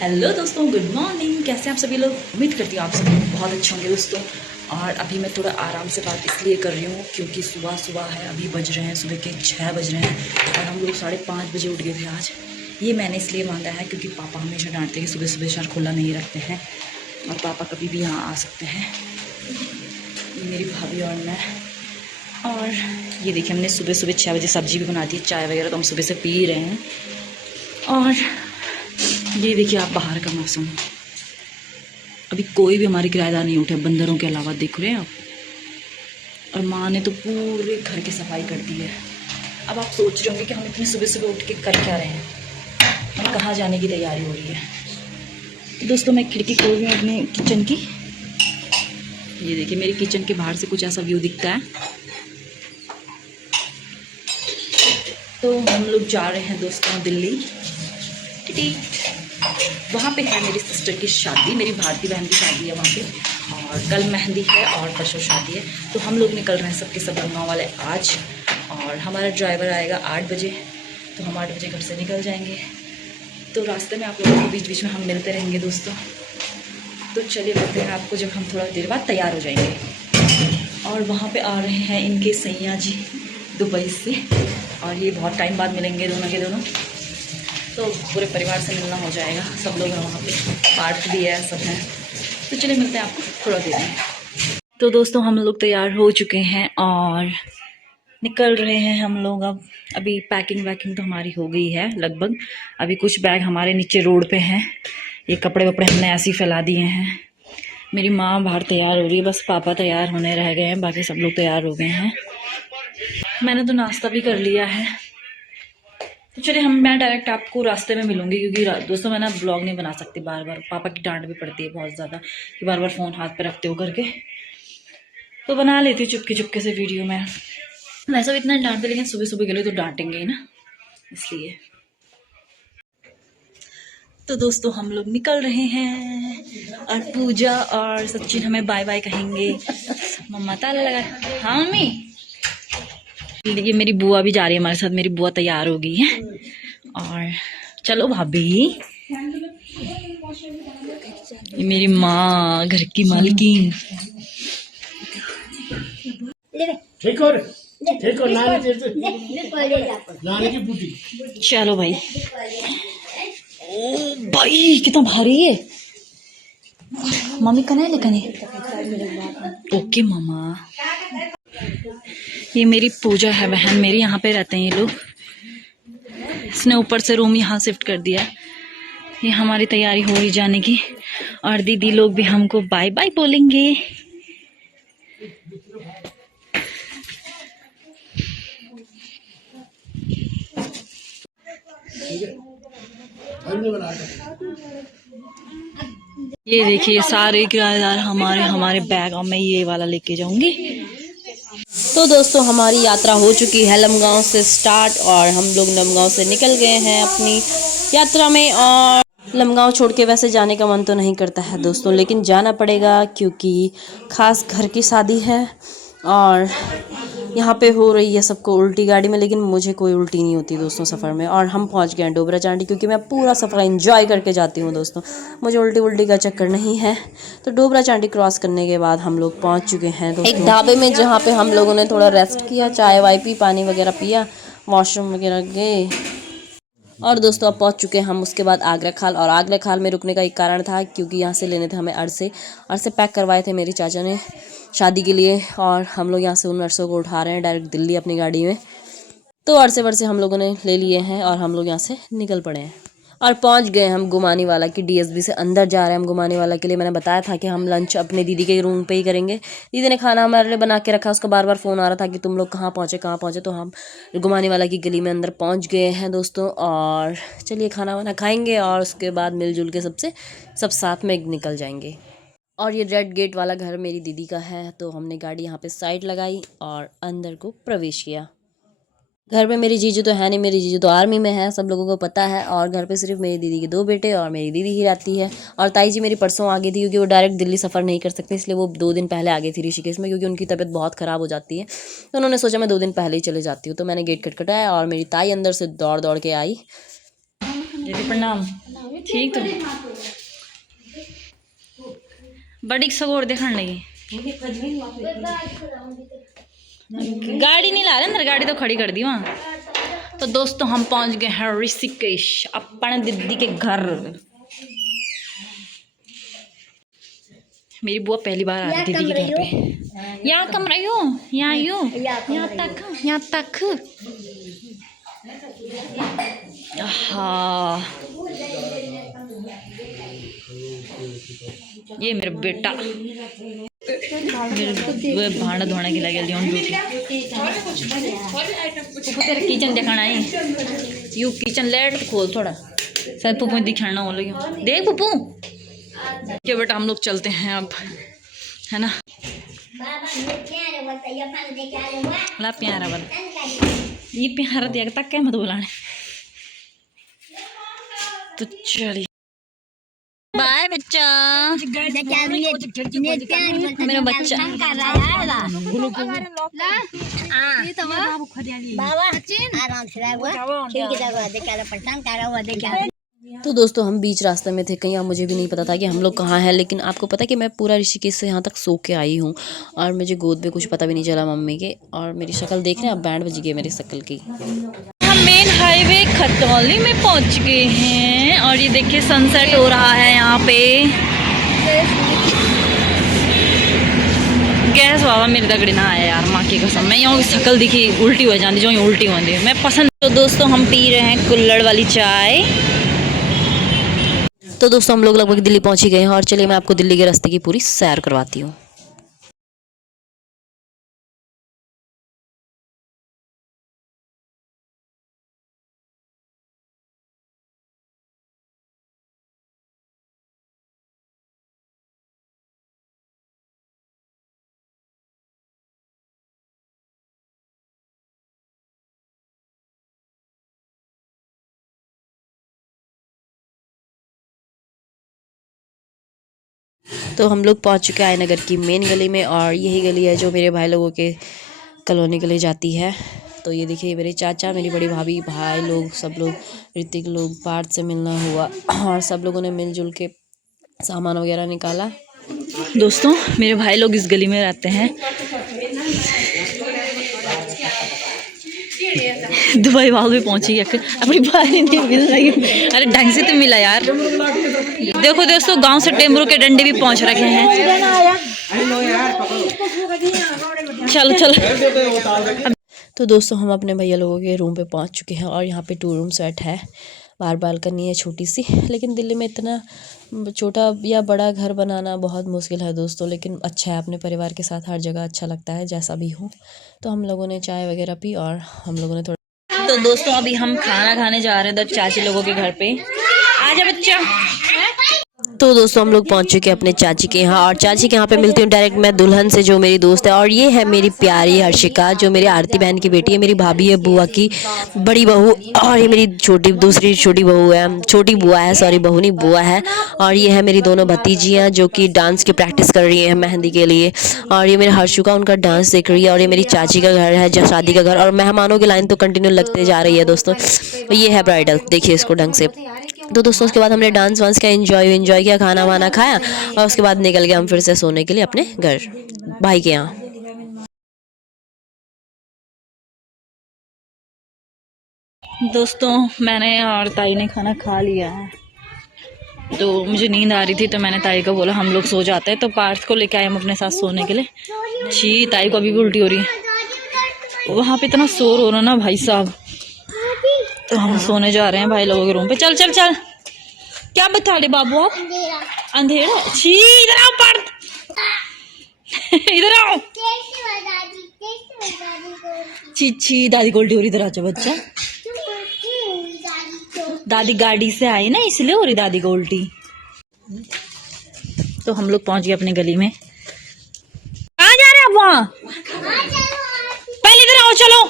Hello दोस्तों, good morning. कैसे हैं आप सभी लोग? उम्मीद करती हूँ आप सभी बहुत अच्छे होंगे दोस्तों। और अभी मैं थोड़ा आराम से बात इसलिए कर रही हूँ क्योंकि सुबह सुबह है, अभी बज रहे हैं सुबह के 6 बज रहे हैं और हम लोग 5:30 बजे उठ गए थे आज। ये मैंने इसलिए बांधा है क्योंकि पापा हमेशा डांटते हैं कि सुबह सुबह शहर खुला नहीं रखते हैं और पापा कभी भी यहाँ आ सकते हैं। ये मेरी भाभी और मैं। और ये देखिए, हमने सुबह सुबह 6 बजे सब्जी भी बना दी, चाय वगैरह तो हम सुबह से पी रहे हैं। और ये देखिए आप बाहर का मौसम, अभी कोई भी हमारे किराएदार नहीं उठे बंदरों के अलावा, देख रहे हैं आप। और माँ ने तो पूरे घर की सफाई कर दी है। अब आप सोच रहे होंगे कि हम इतनी सुबह सुबह उठ के कर क्या रहे हैं, हम कहाँ जाने की तैयारी हो रही है। तो दोस्तों मैं खिड़की खोल रही हूँ अपने किचन की। ये देखिए मेरी किचन के बाहर से कुछ ऐसा व्यू दिखता है। तो हम लोग जा रहे हैं दोस्तों दिल्ली। वहाँ पे है मेरी सिस्टर की शादी, मेरी भारतीय बहन की शादी है वहाँ पे। और कल मेहंदी है और परसों शादी है। तो हम लोग निकल रहे हैं सबके सब गाँव वाले आज। और हमारा ड्राइवर आएगा 8 बजे, तो हम 8 बजे घर से निकल जाएंगे। तो रास्ते में आप लोगों को बीच बीच में हम मिलते रहेंगे दोस्तों। तो चलिए मिलते हैं आपको जब हम थोड़ा देर बाद तैयार हो जाएंगे। और वहाँ पर आ रहे हैं इनके सैया जी दुबई से, और ये बहुत टाइम बाद मिलेंगे दोनों के दोनों। तो पूरे परिवार से मिलना हो जाएगा, सब लोग हैं वहाँ पे, पार्क भी है, सब हैं। तो चलिए मिलते हैं आपको थोड़ा देर में। तो दोस्तों हम लोग तैयार हो चुके हैं और निकल रहे हैं हम लोग। अब अभी पैकिंग वैकिंग तो हमारी हो गई है लगभग। अभी कुछ बैग हमारे नीचे रोड पे हैं, ये कपड़े वपड़े हमने ऐसे ही फैला दिए हैं। मेरी माँ बाहर तैयार हो रही है, बस पापा तैयार होने रह गए हैं, बाकी सब लोग तैयार हो गए हैं। मैंने तो नाश्ता भी कर लिया है। तो चलिए मैं डायरेक्ट आपको रास्ते में मिलूंगी, क्योंकि दोस्तों मैं ना ब्लॉग नहीं बना सकती बार बार, पापा की डांट भी पड़ती है बहुत ज़्यादा कि बार बार फ़ोन हाथ पे रखते हो करके। तो बना लेती हूँ चुपके चुपके से वीडियो में। वैसे भी इतना डांटते, लेकिन सुबह सुबह के लिए तो डांटेंगे ही ना, इसलिए। तो दोस्तों हम लोग निकल रहे हैं और पूजा और सचिन हमें बाय बाय कहेंगे। मम्मा ताला लगा। हाँ मम्मी। ये मेरी बुआ भी जा रही है हमारे साथ, मेरी बुआ तैयार हो गई है। और चलो भाभी, ये मेरी माँ घर की मालकिन। चलो भाई। ओ भाई कितना भारी है। मम्मी कहाँ है लेकिन? ओके मामा। ये मेरी पूजा है बहन मेरी, यहाँ पे रहते हैं ये लोग। इसने ऊपर से रूम यहाँ शिफ्ट कर दिया। ये हमारी तैयारी हो रही जाने की, और दीदी लोग भी हमको बाय बाय बोलेंगे। ये देखिए सारे किराएदार हमारे बैग, और मैं ये वाला लेके जाऊंगी। तो दोस्तों हमारी यात्रा हो चुकी है लमगांव से स्टार्ट, और हम लोग लमगांव से निकल गए हैं अपनी यात्रा में। और लमगांव छोड़ के वैसे जाने का मन तो नहीं करता है दोस्तों, लेकिन जाना पड़ेगा क्योंकि खास घर की शादी है। और यहाँ पे हो रही है सबको उल्टी गाड़ी में, लेकिन मुझे कोई उल्टी नहीं होती दोस्तों सफ़र में। और हम पहुँच गए हैं डोबरा चांडी, क्योंकि मैं पूरा सफ़र एंजॉय करके जाती हूँ दोस्तों, मुझे उल्टी का चक्कर नहीं है। तो डोबरा चांडी क्रॉस करने के बाद हम लोग पहुँच चुके हैं दोस्तों एक ढाबे में, जहाँ पे हम लोगों ने थोड़ा रेस्ट किया, चाय वाय पी, पानी वगैरह पिया, वॉशरूम वगैरह गए। और दोस्तों अब पहुंच चुके हैं हम उसके बाद आगरा खाल। और आगरा खाल में रुकने का एक कारण था, क्योंकि यहाँ से लेने थे हमें अरसे पैक करवाए थे मेरी चाचा ने शादी के लिए। और हम लोग यहाँ से उन अरसों को उठा रहे हैं डायरेक्ट दिल्ली अपनी गाड़ी में। तो अरसे वर्से हम लोगों ने ले लिए हैं और हम लोग यहाँ से निकल पड़े हैं। और पहुँच गए हम गुमानी वाला की डीएसबी से अंदर जा रहे हैं हम गुमानी वाला के लिए। मैंने बताया था कि हम लंच अपने दीदी के रूम पे ही करेंगे। दीदी ने खाना हमारे लिए बना के रखा, उसका बार बार फ़ोन आ रहा था कि तुम लोग कहाँ पहुँचे। तो हम गुमानी वाला की गली में अंदर पहुँच गए हैं दोस्तों। और चलिए खाना वाना खाएंगे और उसके बाद मिलजुल के सब साथ में निकल जाएंगे। और ये रेड गेट वाला घर मेरी दीदी का है, तो हमने गाड़ी यहाँ पे साइड लगाई और अंदर को प्रवेश किया। घर पे मेरी जीजू तो है नहीं, मेरी जीजू तो आर्मी में है, सब लोगों को पता है। और घर पे सिर्फ मेरी दीदी के 2 बेटे और मेरी दीदी ही रहती है। और ताई जी मेरी परसों आ गई थी, क्योंकि वो डायरेक्ट दिल्ली सफ़र नहीं कर सकते, इसलिए वो 2 दिन पहले आ गई थी ऋषिकेश में, क्योंकि उनकी तबीयत बहुत ख़राब हो जाती है। तो उन्होंने सोचा मैं 2 दिन पहले ही चले जाती हूँ। तो मैंने गेट खटखटाया और मेरी ताई अंदर से दौड़ के आई। दीदी प्रणाम। ठीक तो बड़ी सगोर देखने लगी। गाड़ी नहीं ला रहे अंदर, गाड़ी तो खड़ी कर दी वहाँ। तो दोस्तों हम पहुँच गए हैं ऋषिकेश अपने दीदी के घर। मेरी बुआ पहली बार आ रही दीदी के घर पे। यहाँ कम रही हो, यहाँ यू, यहाँ तक, यहाँ तक। हाँ ये मेरा बेटा मेरे भांडा धोने के लगे तेरे किचन दिखाना है। यू किचन लेट खोल थोड़ा, शायद पुप्पू दिखाना हो लगे। देख पुप्पू के बेटा हम लोग चलते हैं अब, है ना। ला प्यारा बन, ये प्यारा दिया तक क्या मत बुलाने। तो चलिए बाय बच्चा, मेरा बच्चा। तो दोस्तों हम बीच रास्ते में थे कहीं, अब मुझे भी नहीं पता था कि हम लोग कहाँ हैं। लेकिन आपको पता है कि मैं पूरा ऋषिकेश से यहाँ तक सो के आई हूँ और मुझे गोद में कुछ पता भी नहीं चला मम्मी के। और मेरी शक्ल देख रहे हैं, अब बैंड बज गई मेरी शक्ल की। हम मेन हाईवे खतौली में पहुँच गए हैं और ये देखिए सनसेट हो रहा है यहाँ पे। गैस बाबा मेरी तगड़ी ना आया यार, माँ की कसम। मैं यहाँ की शक्ल दिखी उल्टी हो जाती, जो उल्टी होती है मैं पसंद। तो दोस्तों हम पी रहे हैं कुल्हड़ वाली चाय। तो दोस्तों हम लोग लगभग दिल्ली पहुंच ही गए हैं और चलिए मैं आपको दिल्ली के रास्ते की पूरी सैर करवाती हूँ। तो हम लोग पहुंच चुके हैं नगर की मेन गली में और यही गली है जो मेरे भाई लोगों के कॉलोनी के लिए जाती है। तो ये देखिए मेरे चाचा, मेरी बड़ी भाभी, भाई लोग, सब लोग, ऋतिक लोग, पार्थ से मिलना हुआ और सब लोगों ने मिलजुल के सामान वगैरह निकाला। दोस्तों मेरे भाई लोग इस गली में रहते हैं। दुबई वाल भी पहुंची अपनी भाई नहीं मिल रही। अरे ढंग से तो मिला यार। देखो दोस्तों गांव से टेम्बरू के डंडे भी पहुंच रखे हैं। चलो चलो। तो दोस्तों हम अपने भैया लोगों के रूम पे पहुंच चुके हैं और यहाँ पे 2 रूम सेट है। बाहर बालकनी है छोटी सी, लेकिन दिल्ली में इतना छोटा या बड़ा घर बनाना बहुत मुश्किल है दोस्तों। लेकिन अच्छा है, अपने परिवार के साथ हर जगह अच्छा लगता है जैसा भी हो। तो हम लोगों ने चाय वगैरह पी और हम लोगों ने थोड़ा। तो दोस्तों अभी हम खाना खाने जा रहे हैं इधर चाची लोगों के घर पे। आजा बच्चा। तो दोस्तों हम लोग पहुंच चुके हैं अपने चाची के यहाँ और चाची के यहाँ पे मिलती हूँ डायरेक्ट मैं दुल्हन से, जो मेरी दोस्त है। और ये है मेरी प्यारी हर्षिका, जो मेरी आरती बहन की बेटी है, मेरी भाभी है, बुआ की बड़ी बहू। और ये मेरी दूसरी छोटी बहू है, छोटी बुआ है, सॉरी बहू नहीं बुआ है। और ये है मेरी दोनों भतीजियाँ जो कि डांस की प्रैक्टिस कर रही है मेहंदी के लिए। और ये मेरी हर्षिका उनका डांस देख रही है। और ये मेरी चाची का घर है, जो शादी का घर। और मेहमानों की लाइन तो कंटिन्यू लगते जा रही है दोस्तों। ये है ब्राइडल, देखिए इसको ढंग से। तो दोस्तों उसके बाद हमने डांस वांस का एंजॉय किया, खाना वाना खाया और उसके बाद निकल गए हम फिर से सोने के लिए अपने घर भाई के यहाँ। दोस्तों मैंने और ताई ने खाना खा लिया है, तो मुझे नींद आ रही थी तो मैंने ताई को बोला हम लोग सो जाते हैं। तो पार्थ को लेके आए हम अपने साथ सोने के लिए। छी ताई को अभी भी उल्टी हो रही है, वहाँ पे इतना शोर हो रहा ना भाई साहब। तो हम सोने जा रहे हैं भाई लोगों के रूम पे। चल चल चल, क्या बता रहे बाबू आप? अंधेरा। छी इधर आओ पार्थ, इधर आओ। छी छी दादी को उल्टी हो रही, इधर आजा बच्चा। दादी गाड़ी से आई ना इसलिए हो रही दादी को उल्टी। तो हम लोग पहुंच गए अपनी गली में। कहाँ जा रहे हैं आप? वहाँ पहले इधर आओ, चलो।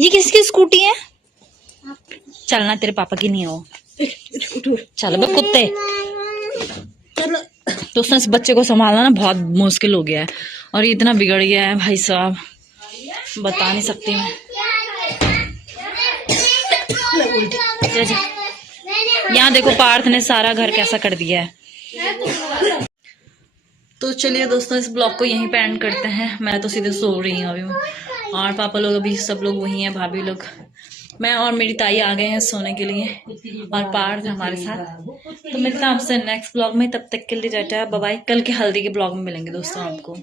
ये किसकी स्कूटी है? चलना, तेरे पापा की नहीं हो। चलो बे कुत्ते। तो उसने इस बच्चे को संभालना ना बहुत मुश्किल हो गया है और ये इतना बिगड़ गया है भाई साहब, बता नहीं सकती मैं। यहाँ देखो पार्थ ने सारा घर कैसा कर दिया है। तो चलिए दोस्तों इस ब्लॉग को यहीं पे एंड करते हैं। मैं तो सीधे सो रही हूँ अभी, और पापा लोग अभी सब लोग वही हैं, भाभी लोग, मैं और मेरी ताई आ गए हैं सोने के लिए, और पार्थ हमारे साथ। तो मिलता है आपसे नेक्स्ट ब्लॉग में, तब तक के लिए टाटा बाय बाय। कल के हल्दी के ब्लॉग में मिलेंगे दोस्तों आपको।